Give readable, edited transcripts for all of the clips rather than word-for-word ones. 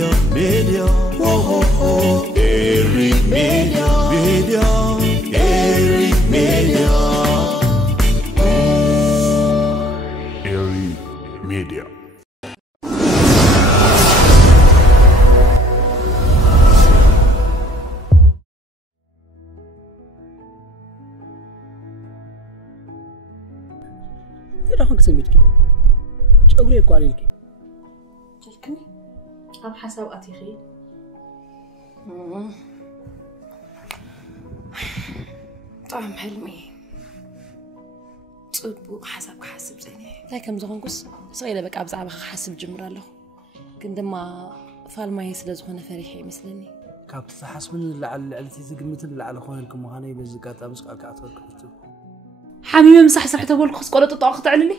media, oh, Eric Media, Eric Media, Eric Media. ترى هنك سميتك شغلي قاليلك تلكني اب حساب اتيخي طعم حلمي صبوق حسابك حسب زيني لا كم زغنكس صغيره بك ابزعبه حسب جمرالو كن دما فالما يسلزخونه فريحي مثلني كابت تحسبن لعلتي زقمت لعل خوينكم وهاني يبزقات ابس قالك اتوكلت حميمه مسح سحته بول خص قلت طاقت علني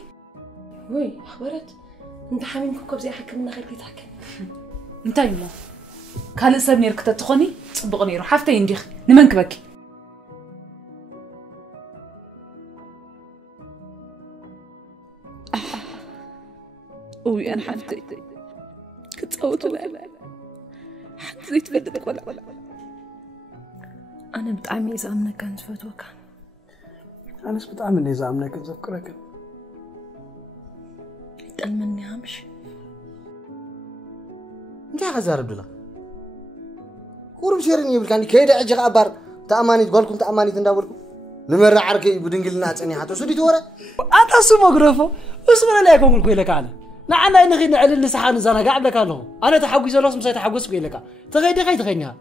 وي اخبرت انت حميم كوكب زي حكمنا غير يتحكم انت يما كان سبني ركته تخوني صبقني روح حفتي نديخ نمنكبك وي انا حفتي كتصوت ولا حتى زي تفدت ولا انا بطعمي زامنا كان تفوت وكان انا بطعم اللي زامنا كنت افكرك تلمني همش انت غزارب دلا كورم شيرني يبل كان كيدا اجي ابار تامانيت قولكم تامانيت نداولكم نمر عركي بدنجلنا صنيحاتو سدي تورا اتاسو مغرفو اسمنا لا يكون لك انا نعنا نغي نعل لسحان زانا قاعد لك له انا تحويز لوس مساي تحوس لك تغيدي تغينها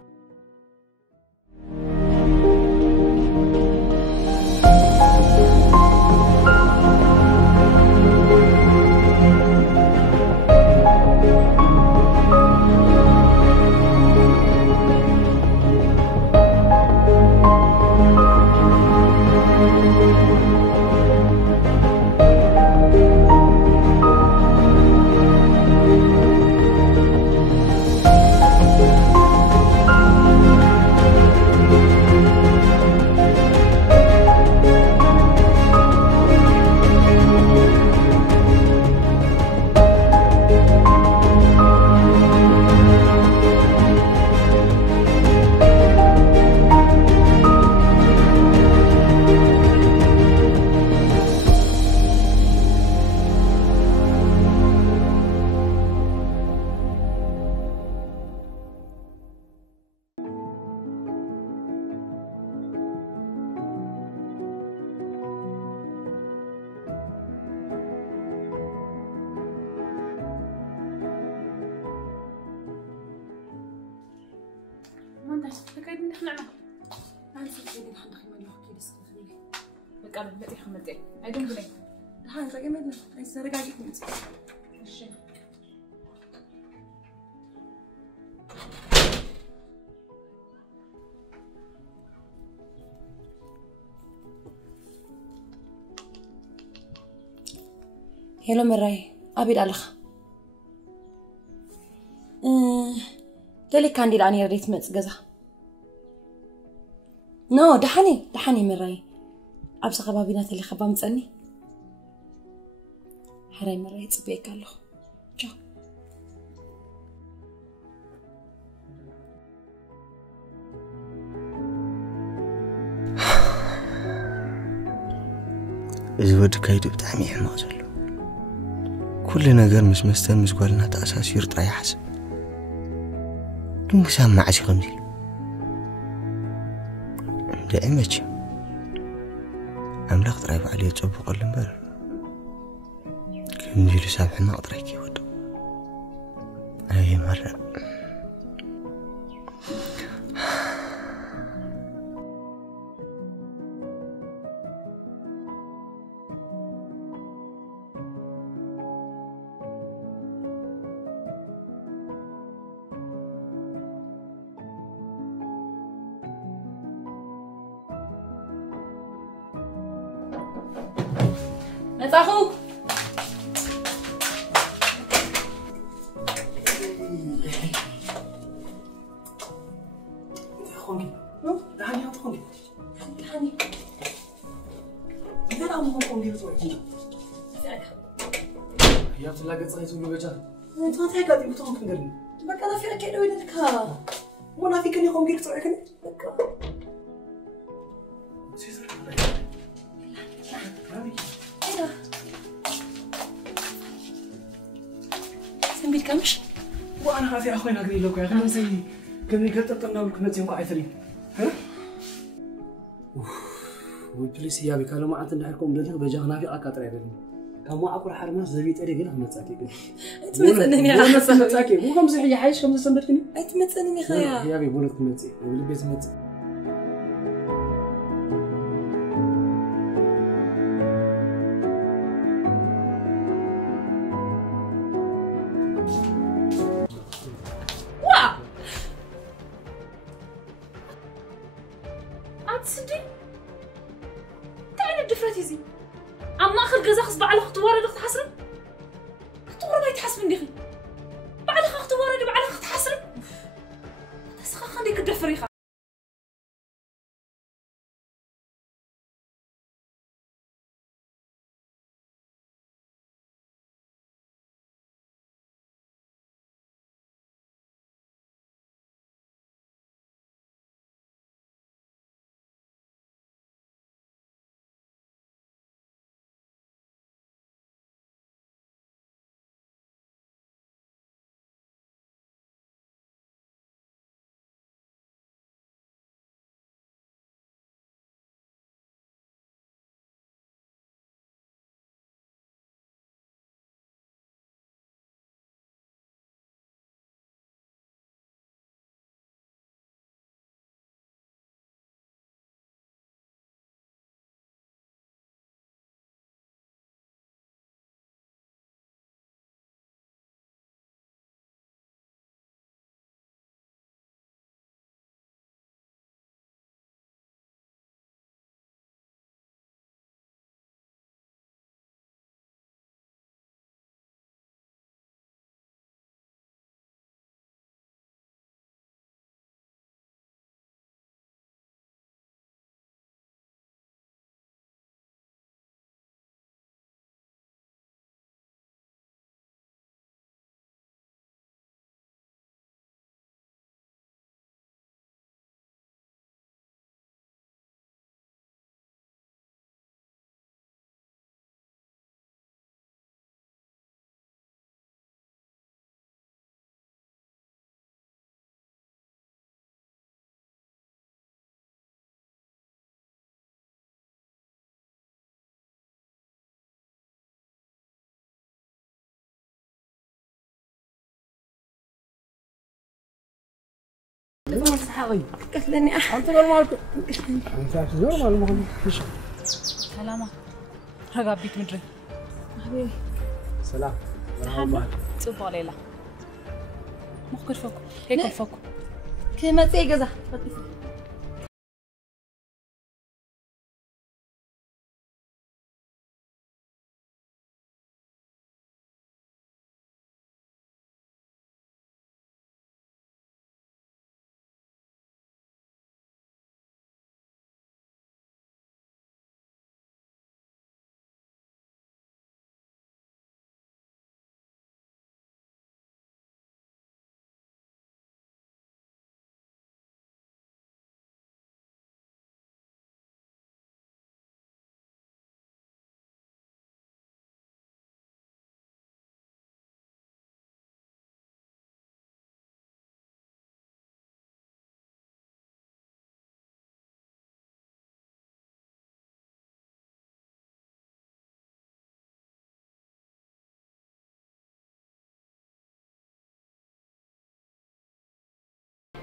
تكايد نخلع معك انا سكيدي نحن خيمه لو بس خليني بقى بدي خمدتي ايدن بلي ها رجمنا اي سرقاقي كنت ماشي هلو مراي ابيد الخ دلي كانديل اني ريت مص غزا نو دحني مراي ابس خبابينا تلي خبا مصني حراي مراي صبيك الله تشو زود كايد بتعمي حماجل كل نجار مش مستن مش قالنا تأساس يرطع يحسب دون سامع عشي خمسي دائمتش أملاك طريب عليه تصبق اللمبر كم جيل سامح ما أطريك يود أي مرة نتاخو خوني دعني خوني دحني انا ما هو قولي بتوعي يا تلاقي صغير تقول له بجا انت ما تحكي بتوعك ندرني بقى أنا في أكيد وين لك وانا في كان يقوم كيف تصعي كني بقى إيه سنبيل كمش وانا خافي اخوي نقري لك يا اخي زي كم يقططنا لك متيم قاعد ثري ها وبليس يا بكالو ما انت نحكم بدل بجانا في اكاتر يدل كم اقرا حرماس زبيت ادي قال متساكي تمتنني يا حسن متساكي مو كم زي حيش كم سنبتني تمتنني خيا يا بي بولك متي ولي بيت مت تصدق تعال الدفرات يزي عم اخر جزا خص بعلى خطوار اللي تحسر خطوار ما يتحسب ندخل بعلى خطوار اللي بعلى تحسر تسخ خليك الدفريخه حقي كسلني انت نورمالكم انت عارف نورمال ما فيش سلامة هقا بيت مدري حبيبي سلام تحنا صبوا ليلى مخكر فوق هيك فوق كلمة ايه جزا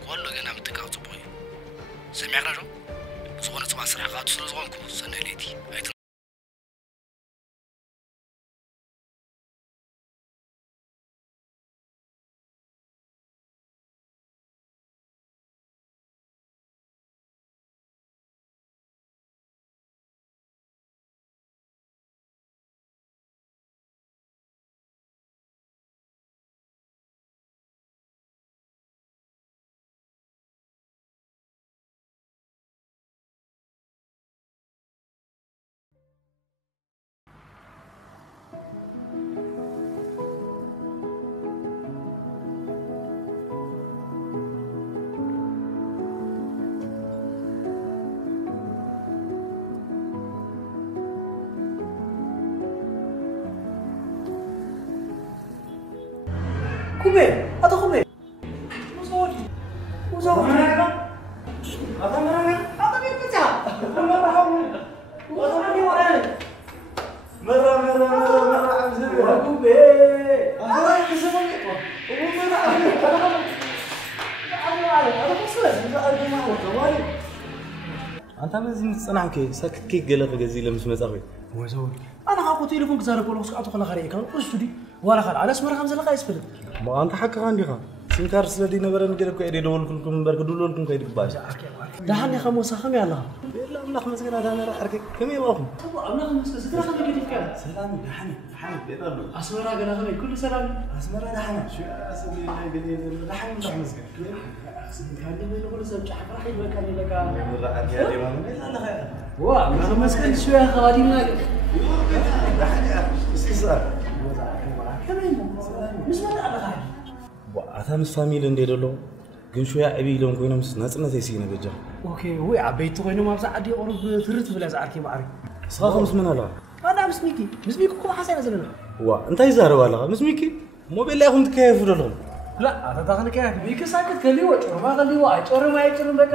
كله جنا متقاو صبوي سمعنا جو زغنا صباح سرعة قاعد سر زغنكو سنة ليتي كوبي هذا كوبي وزود هذا مرة هذا مين بتاع مرة حول وزودني وراي مرة كوبي هذا كسبني أنت مازال تصنعك ساكت كيك قال لك جزيلة مش مزاري وزود أنا هاخذ تليفون كزارك ولا سقطت خلا خريك وش تدي ولا خلا على اسمه خمسة لقاء يسفل ما أنت حكى عندي خا سيمكار سلدي نبرن كده كأيدي دول كلكم برك دول كلكم كأيدي باش ده هني خمسة خم يا الله لا لا خمس كده أنا أركك كم يوم طبعا أنا خمسة ستة خم كده كده سلام ده حني بيضرب أسمرا قال خم كل سلام أسمر ده حنا شو أسمي قال ده حني ده خمس كده كان يقول كل سلام جحف راح يبقى كان لك لا أركي دي ما لا خير واو خمس كده شوية خواتيمنا ده حني سيسار كمان مش ما على غالي أثامس فاميل إندي دلو ግን ሾያ ዕብይ ኢሎም ኮይኖም ናጽነት ይሲነ ገጃ ኦኬ ወይ ዓበይቲ ኮይኖም ኣብዛ ዓዲ ቁሩብ ትርት ብላ ዝዓርኪ ማዕሪ ስኻኹም ምስ መን ኣለኻ ኣና ምስ ሚኪ እኮ ሓሳይና ዘለና ዋ እንታይ ይዛረባ ኣለኻ ምስ ሚኪ ሞቤል ላይ ኢኹም ትከያየፉ ደለኹም لا هذا كان ሚኪ ሳክት ከሊዎ ጮርማ ከሊዎ አይጮርም አይጭርም በቃ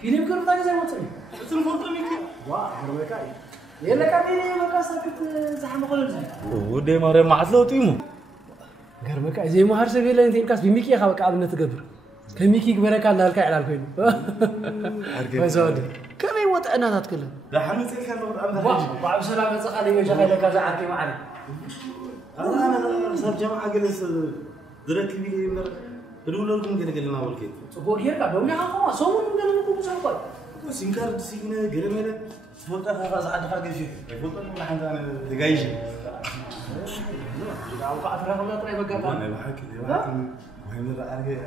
ፊልም ከርታ ገዛ ወጥሪ እሱን ፎቶ ሚኪ ዋ በቃ የለካ በቃ ሳክት زحمه خلل ወደ ማርያም ማዕትለውጥ ይሙ ገርመካ እዚህ ማህር ሰቤለ እንትን ካስ ቢሚኪ ያኸበቃ አብነት ትገብር ከሚኪ ግበረካ እንዳልካ ይላል ኮይኑ ወዛድ ከመይ ወጣና ታትከለ ዳሐነ ጽልከ ነው በጣም ባብ ሰላም ተጻለ ይወጃ ከለካ ዛዓርኪ ማዓለ انا صار جماعه جلس دركب لي مر دولكم ገለገለና ወልከ ጽቦ ጌርካ ደውና አቆማ ሰሙን ገለልኩም ሰንቆይ ሲንካር ሲግነ ገለመለ ፎጣ ካዛ አድኻ ገሽ ፎጣ ነው አንተ ደጋይሽ አው ካፍራ ሁላ ጥራይ በጋታ انا بحكي وين رأيك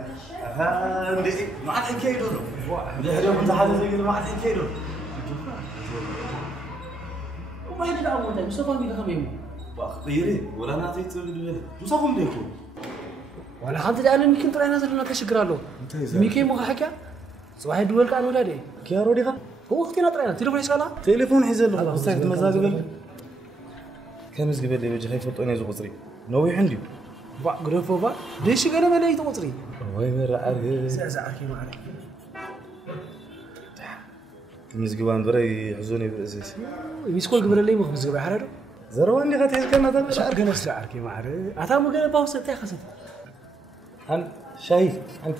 عندي ما عاد حكي له ده اليوم انت حاجه زي ما عاد حكي له وما يدعو ده مصطفى بيد خميم واخبيري ولا ناتي تولد ولد مصطفى ديكو ولا حد قال لي يمكن طلع نازل لنا كشكرالو ميكي مو حكى صواحد دول كان ولادي كيارو ديخا هو وقتنا طلعنا تليفون يسالا تليفون حيزل بصيت مزاقبل كم زقبل لي وجه يفطوني زو قصري نوي عندي با غرفو با ليش قال ما لي توصري وين رأيك سازعكي ما عليك مزقبان بري حزوني بأساس يسكول قبل لي مخبز قبل حرر زرواني غتيز كنا تبع شعر كنا سعركي ما عرف اتامو قال باوس تاع خست هن شايف انت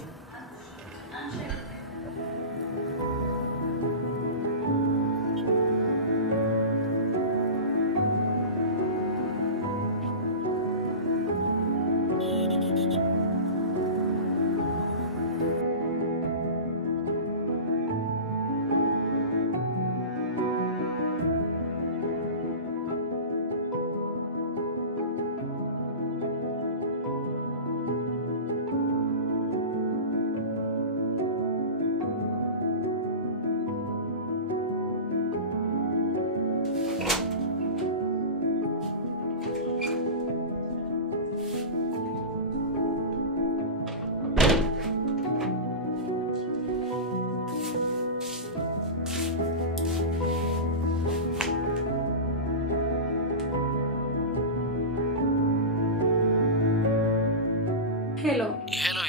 هلو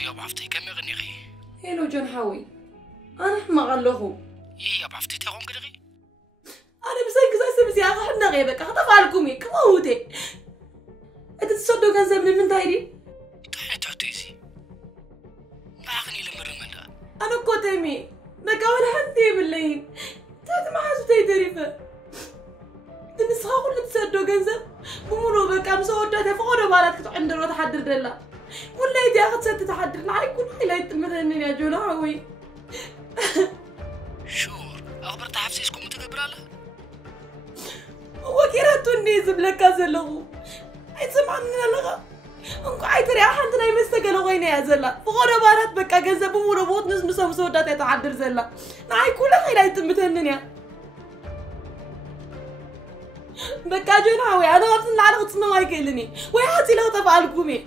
يا بعفتي كم يغني غي هلو جون حوي انا ما غلغو يا بعفتي تاغون كدغي انا بسنك زي سبسي اخو حنا غي بقى خطفالكمي كموتي انت تصدق كان زي من تايدي تحتيزي ما اغني لمرمنا انا كوتمي بقى ولا حنتي بالليل تات ما حسبتي تريفه تنسخه كل تصدق كنزب بمرو بقى مسودات فقره بالك عندنا تحدر دلا ولا يدي اخذ ست تحدر العلي كل لا يتمثلني يا جوناوي شور اخبرت حفصيسكم متقبراله وكيراتوني زبلك زلغو اي سمعنا لغا انكو عيتري احنتنا يمستقل وين يا زلا فقره بارات بقى جنزب مربوط نس مسودات يتحدر زلا ناي كل لا يتمثلني بقى جوناوي انا غلطت على غصنا ما يقلني ويحاتي لو تفعلكمي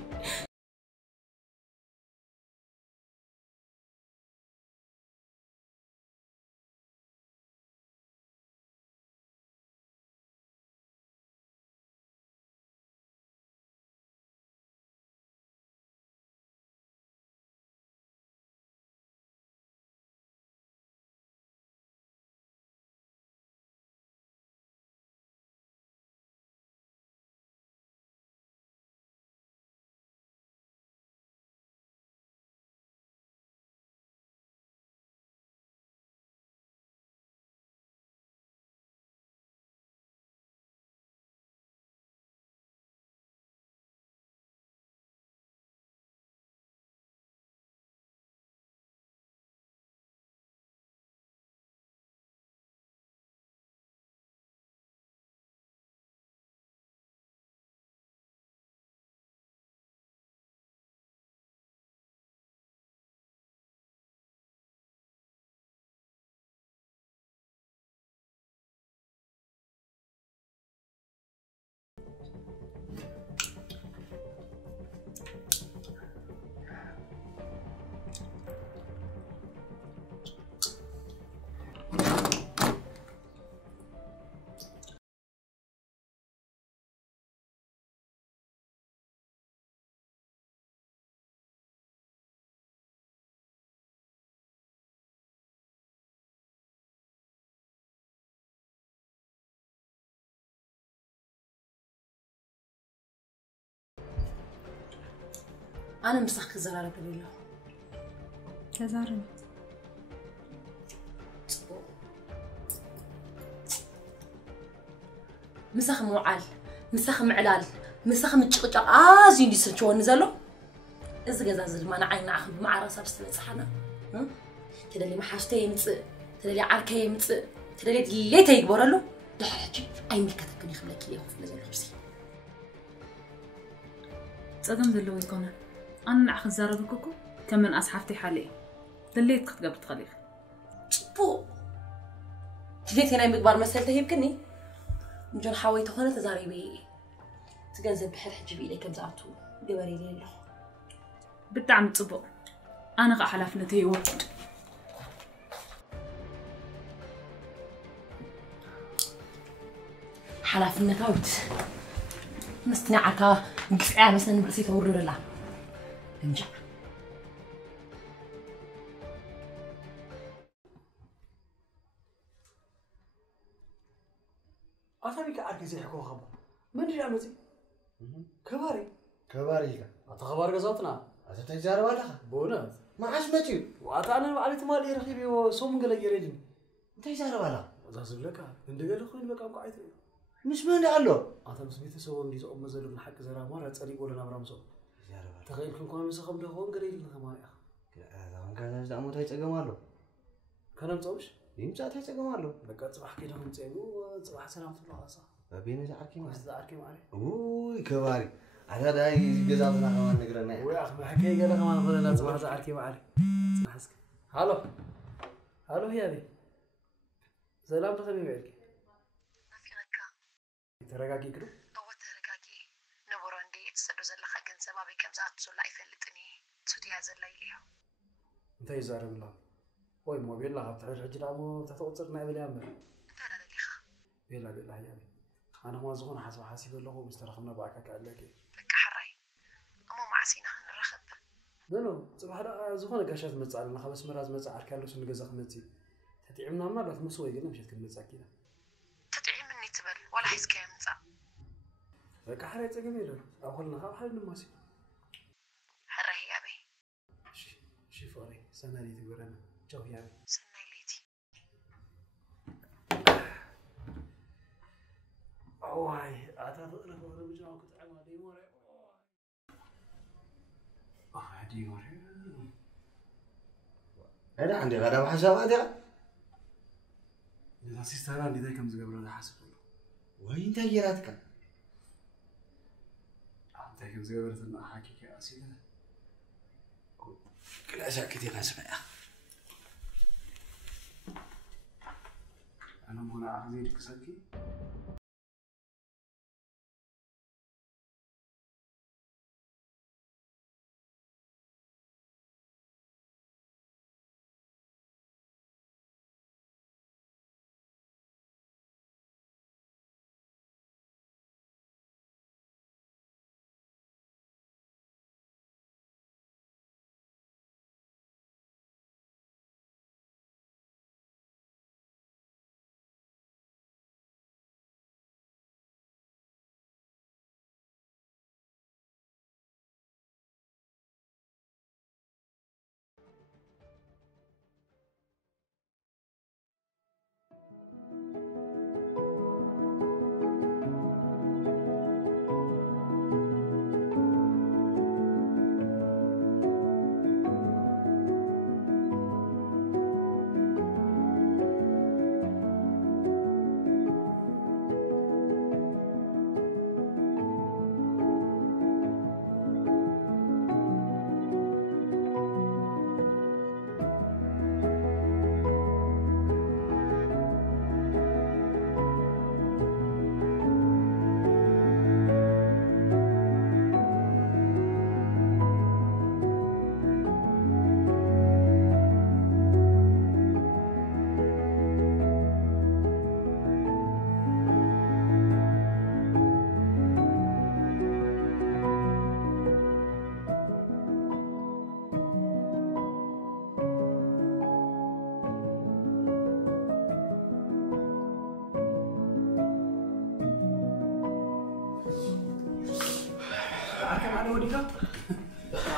أنا مسخ زرارك لله كزارني مسخ موعال مسخ معلال مسخ متشقق زين دي سچون زلو إذا جزاز ما أنا عين أخذ مع راسه بس صحنا تدلي محاشتي يمص تدلي عركي يمص تدلي ليه تيجبر له دحجي أي مكتب كني خملك ليه خوف نزل لبسي تصدم زلو يكون أنا أخذ زاربكوكو كم من أصحابتي حالي دليت قبل تخليخ بو تجيت هنا مقبار مسألة يمكنني مجن حاوي تخونة تزاريبي تجنزب بحر حجب إلي كم زعتو دوري لي له بالدعم تصبو أنا غا حلفنتي ورد حلفنتي ورد مستنعك مقفعة مثلا برسي تورر لا انجح أتابيك أركي زي حكوا خبر من جاء مزي كباري كباري أتخبر قزاتنا أتتجارب عليها بونات ما عاش ماشي وأتعلم على تمالي رخيبي وصوم قال يريدني تجارب عليها زازب لك عند قال خوين بقى قاعد مش من قالوا أتا بس بيت سووا اللي زوم مزلوا من حق زرا مرة تصلي ولا نبرم سو تخيل كم مسخم ده هون قريب لنا كمان يا هذا هم كذا زعموا تيجمالو كلام توش يمشي تيجمالو بقى صباح كده هم تيجوا صباح سلام الله صح بين زعكي ما زعكي معي اوي كباري على داي جزاتنا كمان نقرنا ويا اخ ما حكي قال كمان خذنا صباح زعكي معي حسك هالو هالو هي هذه سلام تخلي بالك ترجعي كده أو ترجعي نبراندي تسدو زلخا جنزب أبي كم زعت زلا يفلتني صوتي هذا الليل أنت يزار بالله وين مو بيلا هتعرف رجل عمو تتوترنا بلا أمر أنا لليخا بيلا بيلا يا أبي أنا ما زغون حاسب الله مسترخنا بعك كأنك لك حري أمو معسينا نرخب نو صباح زغون قاشات متعلنا خلاص مراز متعر كان لسه نجزخ متي تتعبنا ما بس مسوي قلنا مش هتكلم متساكينة تدعي مني تبر ولا حس كيا منزع لك حري تجميله أولنا خاب حد نماسي حري يا أبي شي فاري سناري تقولنا جو يا أبي سناي ليتي واي أعتقد أنا فورا بجاوك تعمل دي موري دي موري أنا عندي غدا وحساب هذا إذا سيستر عندي ذا كم زقبل هذا حاسب وين تغييراتك أنت كم زقبل تنا حكي كأسيدة كل أشياء كثير نسمع أنا هنا أخذيك سكي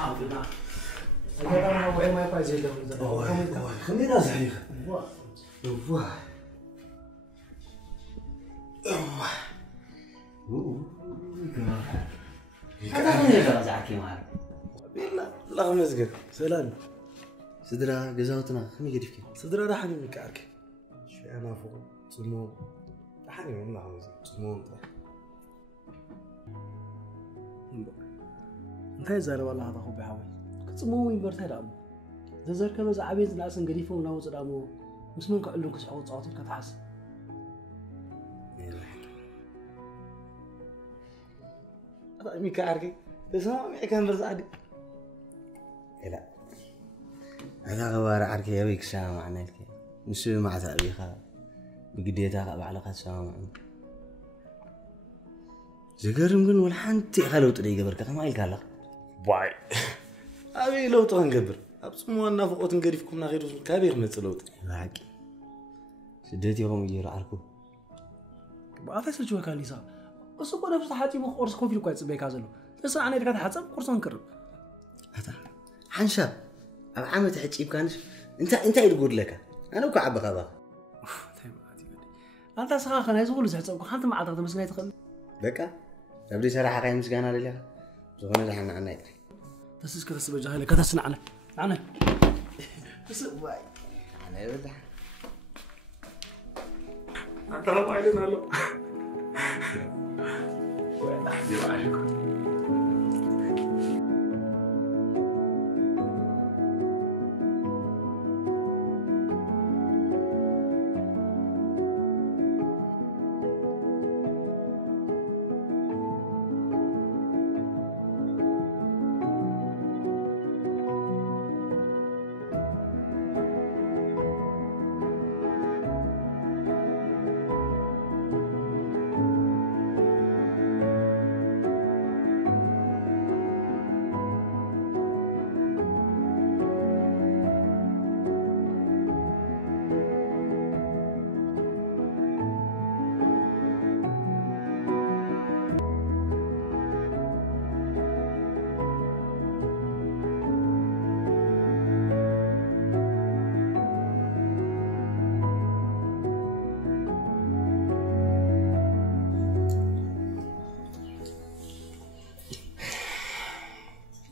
حافظنا أنا هو ما يفعل زي ده خلينا صحيح هذا غير رزعكي معك لا مزقر سلام سدرا جزاوتنا خمي قديفك صدر راح نمكعك شو أنا فوق صمون راح نعمل له صمون እንታይ ዘረባ ኣላ ታኹ ብሓወይ ክፅምው ይበርታ ዳሞ ዘዘርከበ ዝዓበየ ዝናእስን ገዲፎም ናውፅእ ዳሞ ምስ መን ክዕሉን ክስሕቁ ዝፃወቱ ኢልካ ትሓስብ ميكاركي تسمع ميكان برزعدي لا هذا غوار عركي يبيك سامع عنك نسوي مع تأبيخا بقديتها بعلاقة سامع زجرم قن والحنتي خلو طريقة بركة ما يلقى باي أبي لو تنقبر أبسمو أنا فوق تنقريفكم نغير كبير مثلوت معك سديت يوم يجي عركو بقى سجوا كان ليسا أصلا كنا في حياتي مخورس كوفي كويس بيكازلو بس أنا إذا كنت حسب قرصان كرب هذا حنشاب عامل تحكي بكانش أنت يقول لك أنا وكعب غابة أنت صراحة أنا يزول زحمة وخانت مع عضلة مسكين يدخل بكا تبدي صراحة قايم مسكين على لها زغنا لحنا عنا يدري تسيس كذا سبجة هاي كذا سنة عنا بس واي أنا يبدأ أنت لا بعدين هلا وين أحدي وعليكم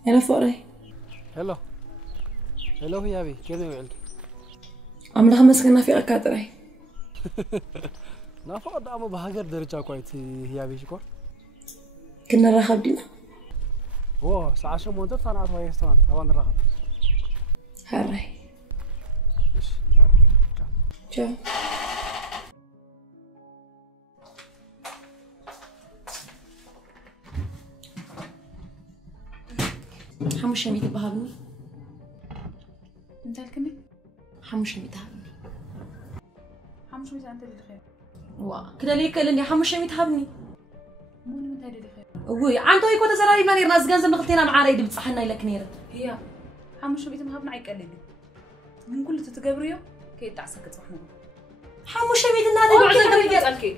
أنا فوري. هلو يا أبي كيف يعلك؟ عمرها مسكنا في أكادري. نافع دامو بهاجر درجة كويس يا أبي شكر. كنا راح بدينا. أوه ساعة شو مونت أنا أتوقع يستوان أبان الرغب. هاي. إيش هاي. جا. حموش يميت بهابني. انت الكني؟ حموش يميت هابني. حموش ميت انت اللي تخير. وا كده ليه كلني حموش يميت هابني. مو انت اللي تخير. وي عنده يكون زرايب نير ناس جنزم نختينا مع رايد بتصحنا لك نير. هي حموش ميت مهابنا عيقلل. من كل تتقبريو كي تعسك تصحنا. حموش يميت النادي بعزك قالكي